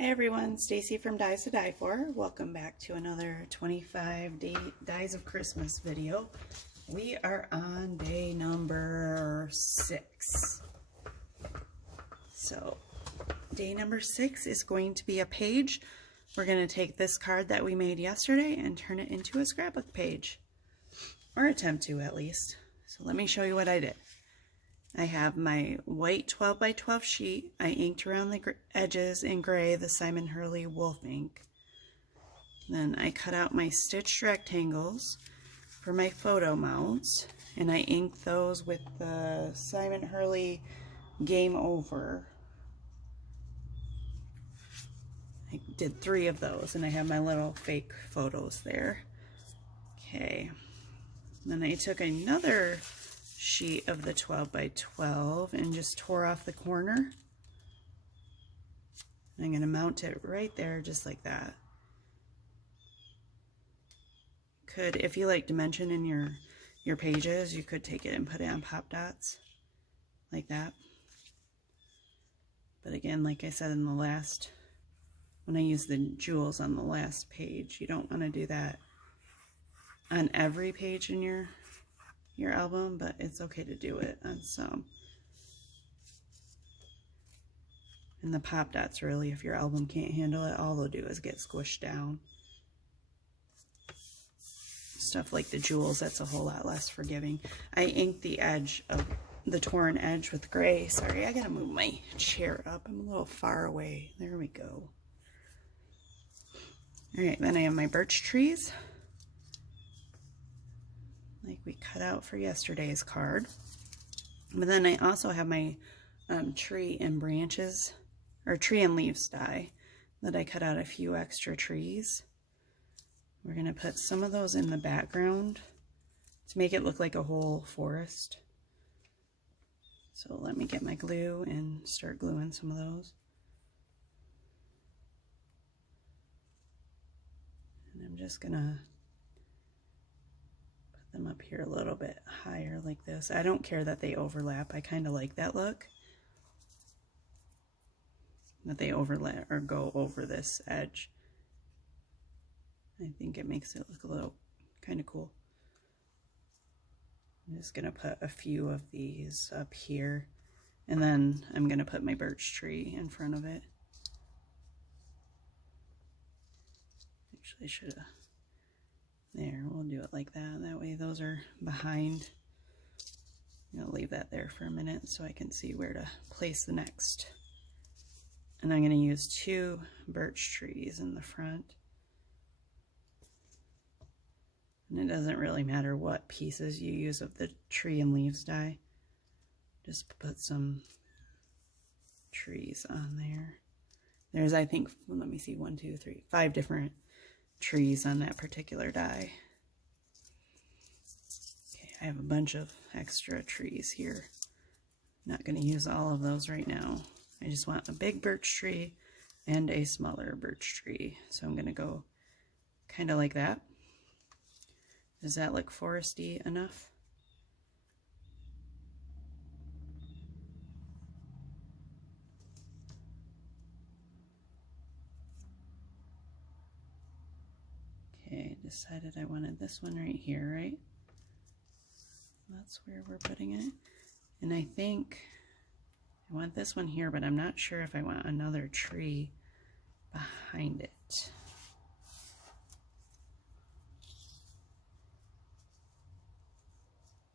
Hi everyone, Stacy from Dies to Die For. Welcome back to another 25 Dies of Christmas video. We are on day number 6. So, day number 6 is going to be a page. We're going to take this card that we made yesterday and turn it into a scrapbook page. Or attempt to, at least. So let me show you what I did. I have my white 12 by 12 sheet. I inked around the edges in gray, the Simon Hurley wolf ink. Then I cut out my stitched rectangles for my photo mounts, and I inked those with the Simon Hurley Game Over. I did 3 of those, and I have my little fake photos there. Okay. Then I took another sheet of the 12 by 12 and just tore off the corner. I'm going to mount it right there just like that. Could, if you like dimension in your pages, you could take it and put it on pop dots like that. But again, like I said in the last, when I used the jewels on the last page, you don't want to do that on every page in your album, but it's okay to do it on some. And the pop dots, really, if your album can't handle it, all they'll do is get squished down. Stuff like the jewels, that's a whole lot less forgiving. I inked the edge of the torn edge with gray. Sorry, I gotta move my chair up. I'm a little far away. There we go. Alright, then I have my birch trees, like we cut out for yesterday's card. But then I also have my tree and branches, or tree and leaves die that I cut out a few extra trees. We're going to put some of those in the background to make it look like a whole forest. So let me get my glue and start gluing some of those. And I'm just going to them up here a little bit higher like this. I don't care that they overlap. I kind of like that look. That they overlap or go over this edge. I think it makes it look a little kind of cool. I'm just going to put a few of these up here. And then I'm going to put my birch tree in front of it. Actually, I should have. There, we'll do it like that. That way those are behind. I'll leave that there for a minute so I can see where to place the next. And I'm going to use 2 birch trees in the front. And it doesn't really matter what pieces you use of the tree and leaves die. Just put some trees on there. There's, I think, let me see, 1, 2, 3, 5 different trees on that particular die. Okay, I have a bunch of extra trees here. Not going to use all of those right now. I just want a big birch tree and a smaller birch tree. So I'm going to go kind of like that. Does that look foresty enough? Okay, decided I wanted this one right here, right? That's where we're putting it. And I think I want this one here, but I'm not sure if I want another tree behind it.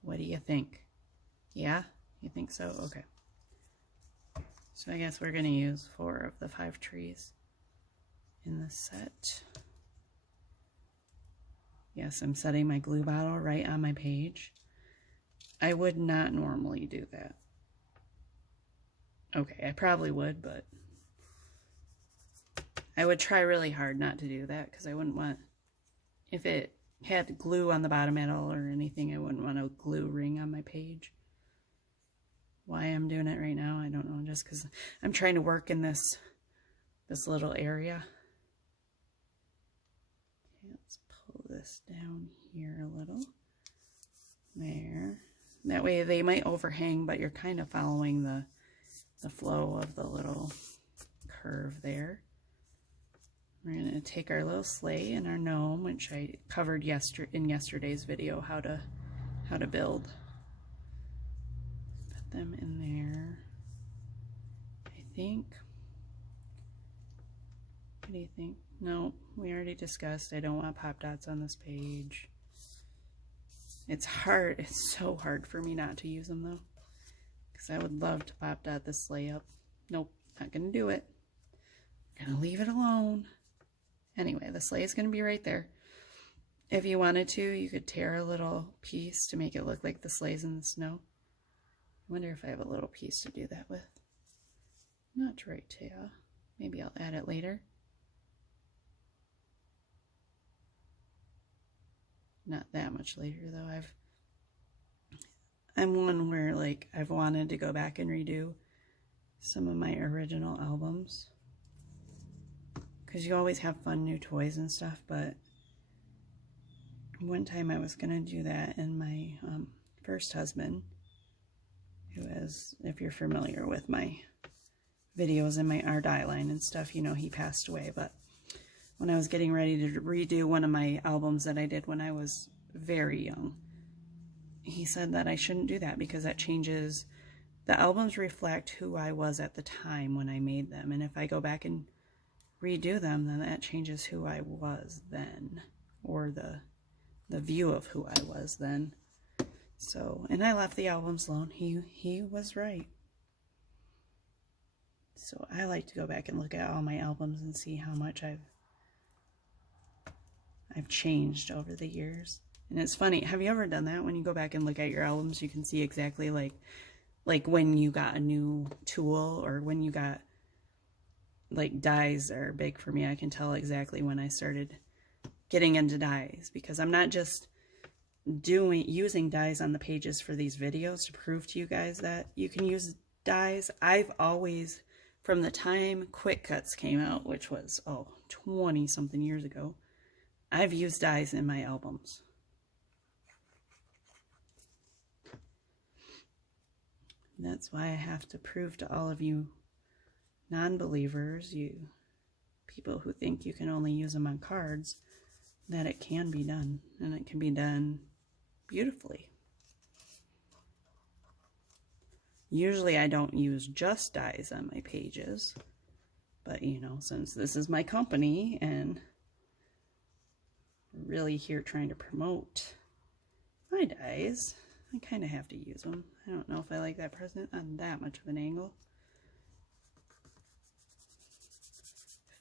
What do you think? Yeah? You think so? Okay. So I guess we're going to use 4 of the 5 trees in the set. Yes, I'm setting my glue bottle right on my page. I would not normally do that. Okay, I probably would, but I would try really hard not to do that because I wouldn't want, if it had glue on the bottom at all or anything, I wouldn't want a glue ring on my page. Why I'm doing it right now, I don't know, just because I'm trying to work in this little area. Let's pull this down here a little. There. That way they might overhang, but you're kind of following the flow of the little curve there. We're going to take our little sleigh and our gnome, which I covered in yesterday's video, how to build. Put them in there, I think. What do you think? No, we already discussed I don't want pop dots on this page. It's hard. It's so hard for me not to use them though, because I would love to pop dot this sleigh up. Nope, not gonna do it. I'm gonna leave it alone. Anyway, the sleigh is gonna be right there. If you wanted to, you could tear a little piece to make it look like the sleigh's in the snow. I wonder if I have a little piece to do that with. Not right tail. Maybe I'll add it later. Not that much later though. I'm one where like I've wanted to go back and redo some of my original albums, because you always have fun new toys and stuff, but one time I was gonna do that, and my first husband, who is, if you're familiar with my videos and my art eye line and stuff, you know he passed away. But when I was getting ready to redo one of my albums that I did when I was very young, he said that I shouldn't do that because that changes, the albums reflect who I was at the time when I made them, and if I go back and redo them, then that changes who I was then, or the view of who I was then. So, and I left the albums alone. He was right. So I like to go back and look at all my albums and see how much I've changed over the years. And it's funny, have you ever done that? When you go back and look at your albums, you can see exactly like when you got a new tool, or when you got, like, dies are big for me. I can tell exactly when I started getting into dies, because I'm not just using dies on the pages for these videos to prove to you guys that you can use dies. I've always, from the time Quick Cuts came out, which was 20 something years ago, I've used dies in my albums. And that's why I have to prove to all of you non-believers, you people who think you can only use them on cards, that it can be done, and it can be done beautifully. Usually I don't use just dies on my pages, but you know, since this is my company and we're really here trying to promote my dies, I kind of have to use them. I don't know if I like that present on that much of an angle.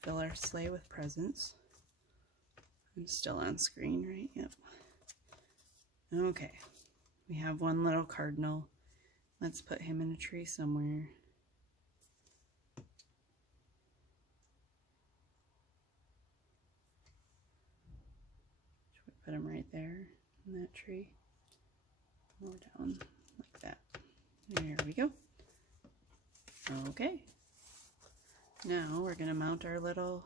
Fill our sleigh with presents. I'm still on screen, right? Yep. Okay. We have one little cardinal. Let's put him in a tree somewhere. Should we put him right there in that tree? Or down like that. There we go. Okay. Now we're going to mount our little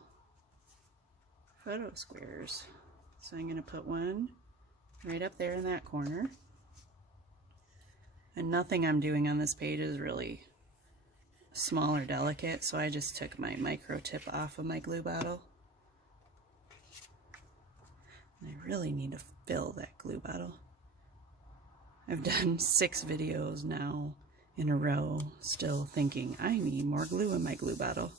photo squares. So I'm going to put one right up there in that corner. And nothing I'm doing on this page is really small or delicate, so I just took my micro tip off of my glue bottle. And I really need to fill that glue bottle. I've done 6 videos now in a row, still thinking I need more glue in my glue bottle.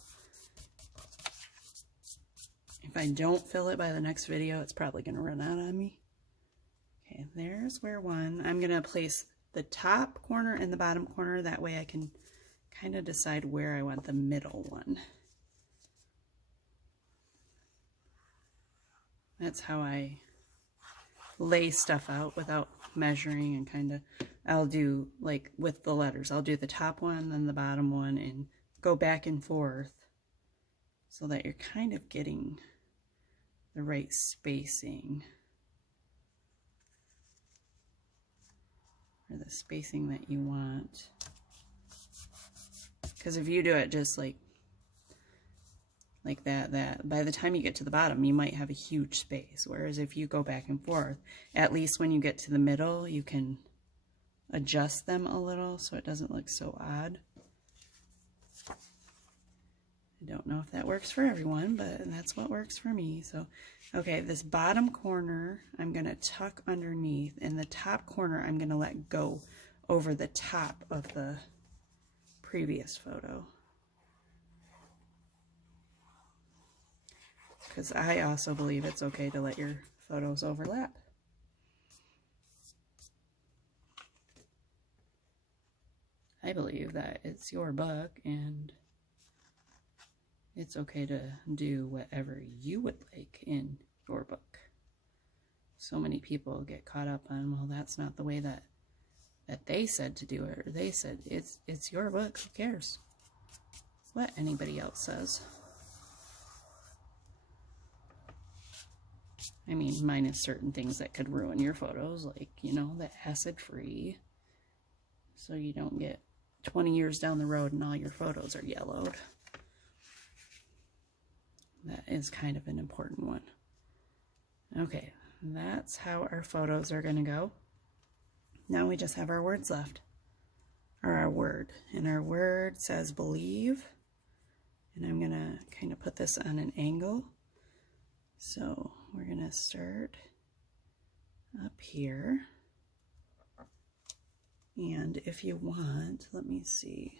If I don't fill it by the next video, it's probably going to run out on me. Okay, there's square one. I'm going to place the top corner and the bottom corner. That way I can kind of decide where I want the middle one. That's how I lay stuff out without measuring, and kind of, I'll do like with the letters, I'll do the top one, then the bottom one, and go back and forth so that you're kind of getting the right spacing, or the spacing that you want. Because if you do it just like that, by the time you get to the bottom, you might have a huge space. Whereas if you go back and forth, at least when you get to the middle, you can adjust them a little so it doesn't look so odd. I don't know if that works for everyone, but that's what works for me. So, okay, this bottom corner I'm going to tuck underneath, and the top corner I'm going to let go over the top of the previous photo. Because I also believe it's okay to let your photos overlap. I believe that it's your book and it's okay to do whatever you would like in your book. So many people get caught up on, well, that's not the way that they said to do it, or they said it's your book, who cares what anybody else says. I mean, minus certain things that could ruin your photos, like, you know, the acid free, so you don't get 20 years down the road and all your photos are yellowed. That is kind of an important one. Okay, that's how our photos are going to go. Now we just have our words left, or our word. And our word says believe. And I'm going to kind of put this on an angle. So we're going to start up here. And if you want, let me see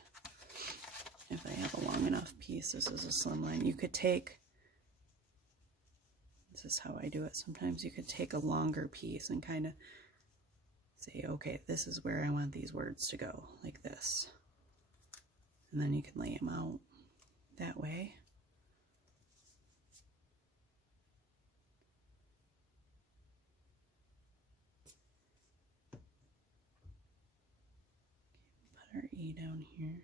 if I have a long enough piece. This is a slim line. You could take, this is how I do it sometimes, you could take a longer piece and kind of say, okay, this is where I want these words to go, like this. And then you can lay them out that way. Put our E down here.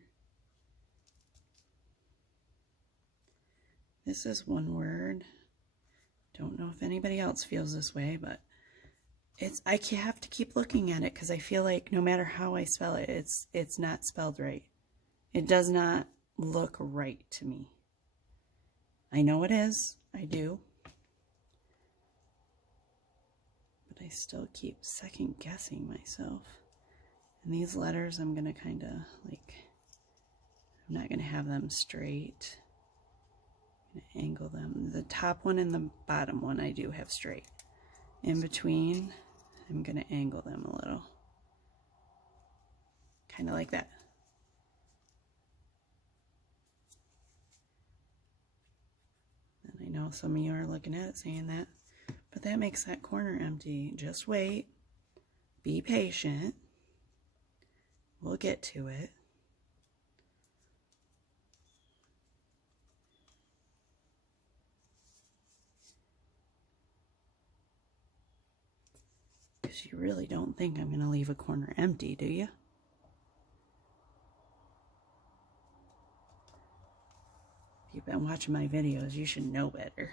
This is one word. Don't know if anybody else feels this way, but I have to keep looking at it because I feel like no matter how I spell it, it's not spelled right. It does not look right to me. I know it is. I do. But I still keep second guessing myself. And these letters I'm going to kind of like, I'm not going to have them straight. I'm going to angle them. The top one and the bottom one I do have straight. In between, I'm going to angle them a little. Kind of like that. And I know some of you are looking at it saying that, but that makes that corner empty. Just wait. Be patient. We'll get to it. Because you really don't think I'm going to leave a corner empty, do you? If you've been watching my videos, you should know better.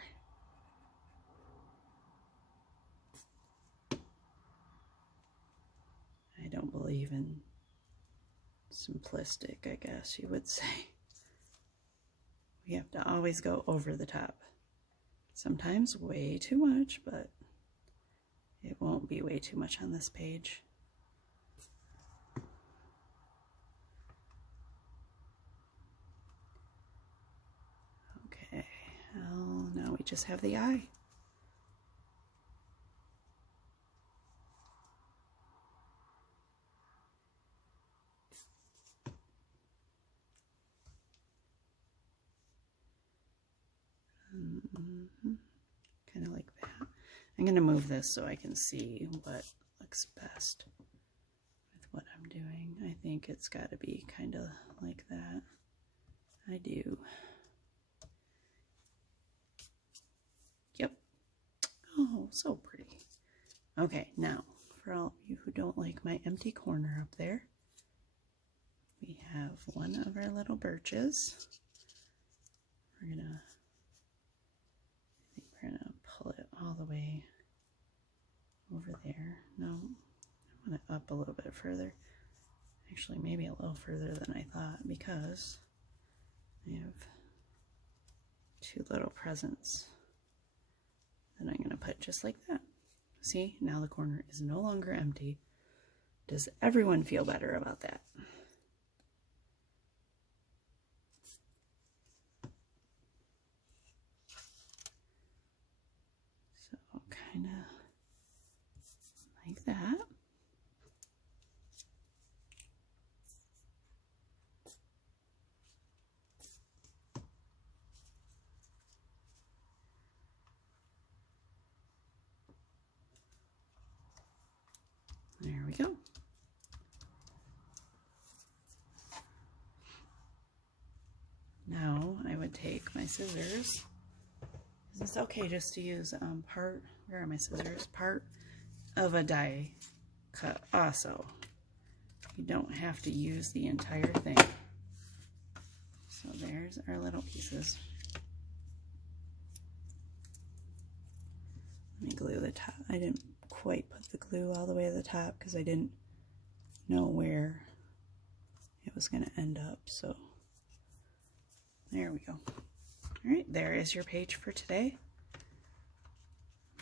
I don't believe in simplistic, I guess you would say. We have to always go over the top. Sometimes way too much, but it won't be way too much on this page. Okay, well, now we just have the eye. Kind of like that. I'm going to move this so I can see what looks best with what I'm doing. I think it's got to be kind of like that. I do. Yep. Oh, so pretty. Okay, now, for all of you who don't like my empty corner up there, we have one of our little birches. We're gonna pull it all the way over there. No, I want it up a little bit further. Actually, maybe a little further than I thought, because I have two little presents that I'm going to put just like that. See, now the corner is no longer empty. Does everyone feel better about that? we go. Now I would take my scissors. It's okay just to use where are my scissors? Part of a die cut also. You don't have to use the entire thing. So there's our little pieces. Let me glue the top. I didn't quite put the glue all the way to the top because I didn't know where it was going to end up. So there we go. All right, there is your page for today.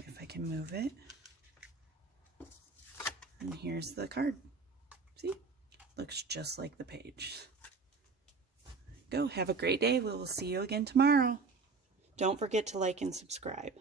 If I can move it. And here's the card. See? Looks just like the page. Go. Have a great day. We will see you again tomorrow. Don't forget to like and subscribe.